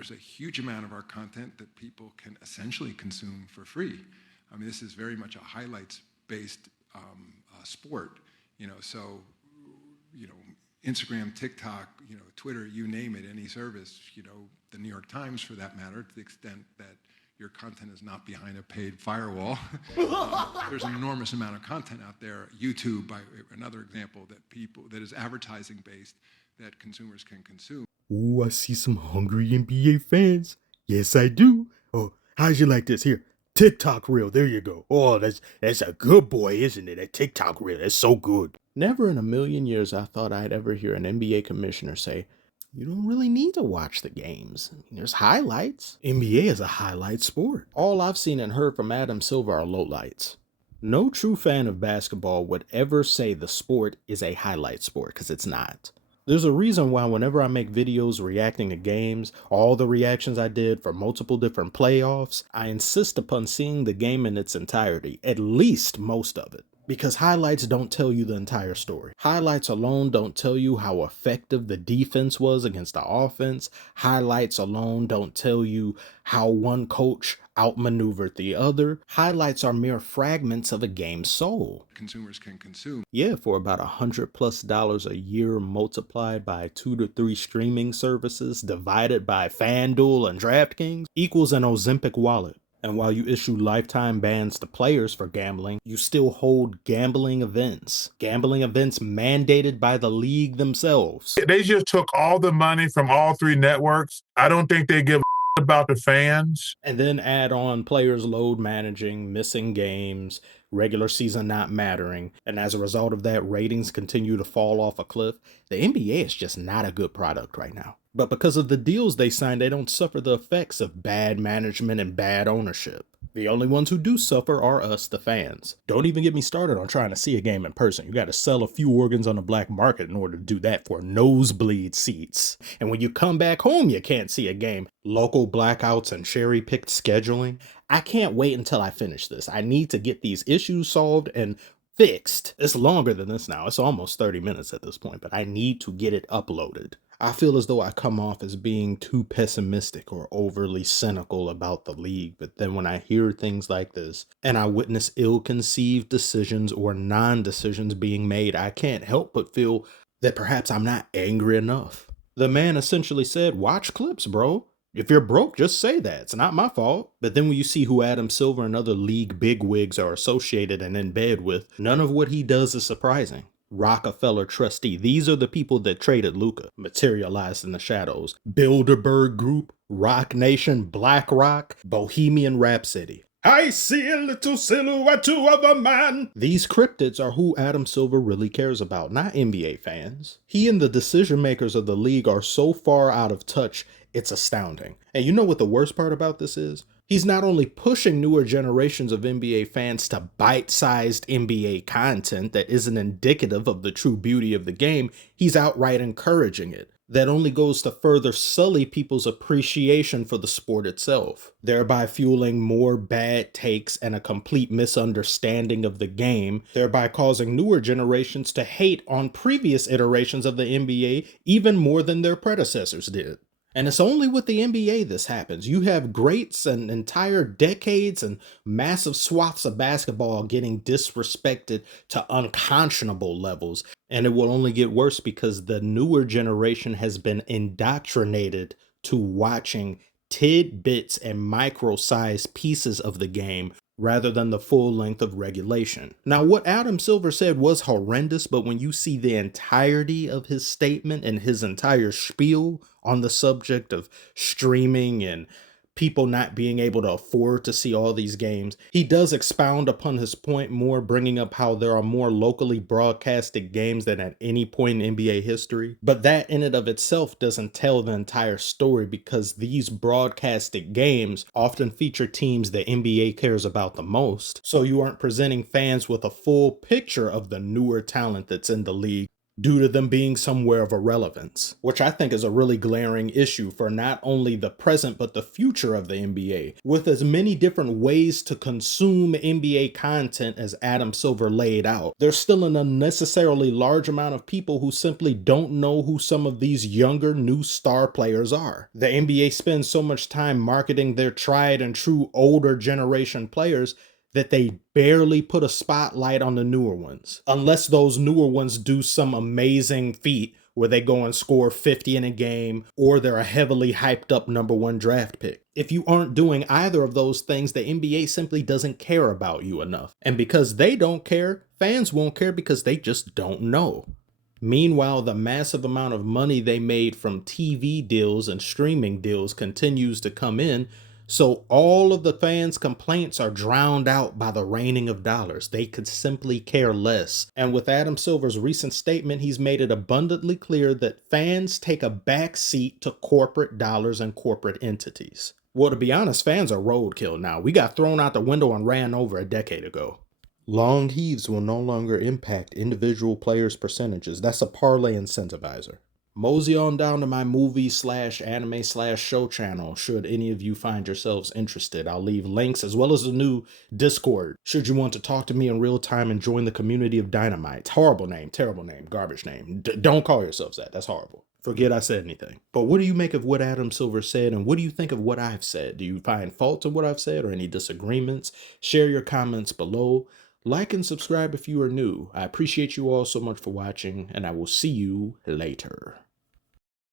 there's a huge amount of our content that people can essentially consume for free. I mean, this is very much a highlights-based sport, so, Instagram, TikTok, Twitter, you name it, any service, the New York Times for that matter, to the extent that your content is not behind a paid firewall. There's an enormous amount of content out there. YouTube, by another example, that is advertising based that consumers can consume. Ooh, I see some hungry NBA fans. Yes, I do. Oh, how'd you like this? Here, TikTok reel. There you go. Oh, that's a good boy, isn't it? That TikTok reel. That's so good. Never in a million years I thought I'd ever hear an NBA commissioner say, you don't really need to watch the games. I mean, there's highlights. NBA is a highlight sport. All I've seen and heard from Adam Silver are lowlights. No true fan of basketball would ever say the sport is a highlight sport, because it's not. There's a reason why whenever I make videos reacting to games, all the reactions I did for multiple different playoffs, I insist upon seeing the game in its entirety, at least most of it. Because highlights don't tell you the entire story. Highlights alone don't tell you how effective the defense was against the offense. Highlights alone don't tell you how one coach outmaneuvered the other. Highlights are mere fragments of a game's soul. Consumers can consume. Yeah, for about $100+ a year multiplied by 2 to 3 streaming services divided by FanDuel and DraftKings equals an Ozempic wallet. And while you issue lifetime bans to players for gambling, you still hold gambling events. Gambling events mandated by the league themselves. They just took all the money from all 3 networks. I don't think they give a about the fans. And then add on players load managing, missing games, regular season not mattering. And as a result of that, ratings continue to fall off a cliff. The NBA is just not a good product right now. But because of the deals they signed, they don't suffer the effects of bad management and bad ownership. The only ones who do suffer are us, the fans. Don't even get me started on trying to see a game in person. You got to sell a few organs on the black market in order to do that for nosebleed seats. And when you come back home, you can't see a game. Local blackouts and cherry-picked scheduling. I can't wait until I finish this. I need to get these issues solved and fixed. It's longer than this now. It's almost 30 minutes at this point, but I need to get it uploaded. I feel as though I come off as being too pessimistic or overly cynical about the league, but then when I hear things like this and I witness ill-conceived decisions or non-decisions being made, I can't help but feel that perhaps I'm not angry enough. The man essentially said, watch clips, bro. If you're broke, just say that. It's not my fault. But then when you see who Adam Silver and other league bigwigs are associated and in bed with, none of what he does is surprising. Rockefeller trustee. These are the people that traded Luka, materialized in the shadows. Bilderberg Group, Rock Nation, BlackRock, Bohemian Rhapsody. I see a little silhouette of a man. These cryptids are who Adam Silver really cares about, not NBA fans. He and the decision makers of the league are so far out of touch, it's astounding. And you know what the worst part about this is? He's not only pushing newer generations of NBA fans to bite-sized NBA content that isn't indicative of the true beauty of the game, he's outright encouraging it. That only goes to further sully people's appreciation for the sport itself, thereby fueling more bad takes and a complete misunderstanding of the game, thereby causing newer generations to hate on previous iterations of the NBA even more than their predecessors did. And it's only with the NBA this happens. You have greats and entire decades and massive swaths of basketball getting disrespected to unconscionable levels. And it will only get worse because the newer generation has been indoctrinated to watching tidbits and micro-sized pieces of the game rather than the full length of regulation. Now, what Adam Silver said was horrendous, but when you see the entirety of his statement and his entire spiel on the subject of streaming and people not being able to afford to see all these games, he does expound upon his point more, bringing up how there are more locally broadcasted games than at any point in NBA history. But that in and of itself doesn't tell the entire story, because these broadcasted games often feature teams the NBA cares about the most. So you aren't presenting fans with a full picture of the newer talent that's in the league. due to them being somewhere of irrelevance, which I think is a really glaring issue for not only the present but the future of the NBA. With as many different ways to consume NBA content as Adam Silver laid out, there's still an unnecessarily large amount of people who simply don't know who some of these younger new star players are. The NBA spends so much time marketing their tried and true older generation players that they barely put a spotlight on the newer ones, unless those newer ones do some amazing feat where they go and score 50 in a game, or they're a heavily hyped up #1 draft pick. If you aren't doing either of those things, the NBA simply doesn't care about you enough. And because they don't care, fans won't care because they just don't know. Meanwhile, the massive amount of money they made from TV deals and streaming deals continues to come in, so all of the fans' complaints are drowned out by the raining of dollars. They could simply care less. And with Adam Silver's recent statement, he's made it abundantly clear that fans take a back seat to corporate dollars and corporate entities. Well, to be honest, fans are roadkill now. We got thrown out the window and ran over a decade ago. Long heaves will no longer impact individual players' percentages. That's a parlay incentivizer. Mosey on down to my movie/anime/show channel should any of you find yourselves interested. I'll leave links as well as a new Discord should you want to talk to me in real time and join the community of Dynamite. Horrible name, terrible name, garbage name. Don't call yourselves that. That's horrible. Forget I said anything. But what do you make of what Adam Silver said, and what do you think of what I've said? Do you find fault in what I've said or any disagreements? Share your comments below. Like and subscribe if you are new. I appreciate you all so much for watching, and I will see you later.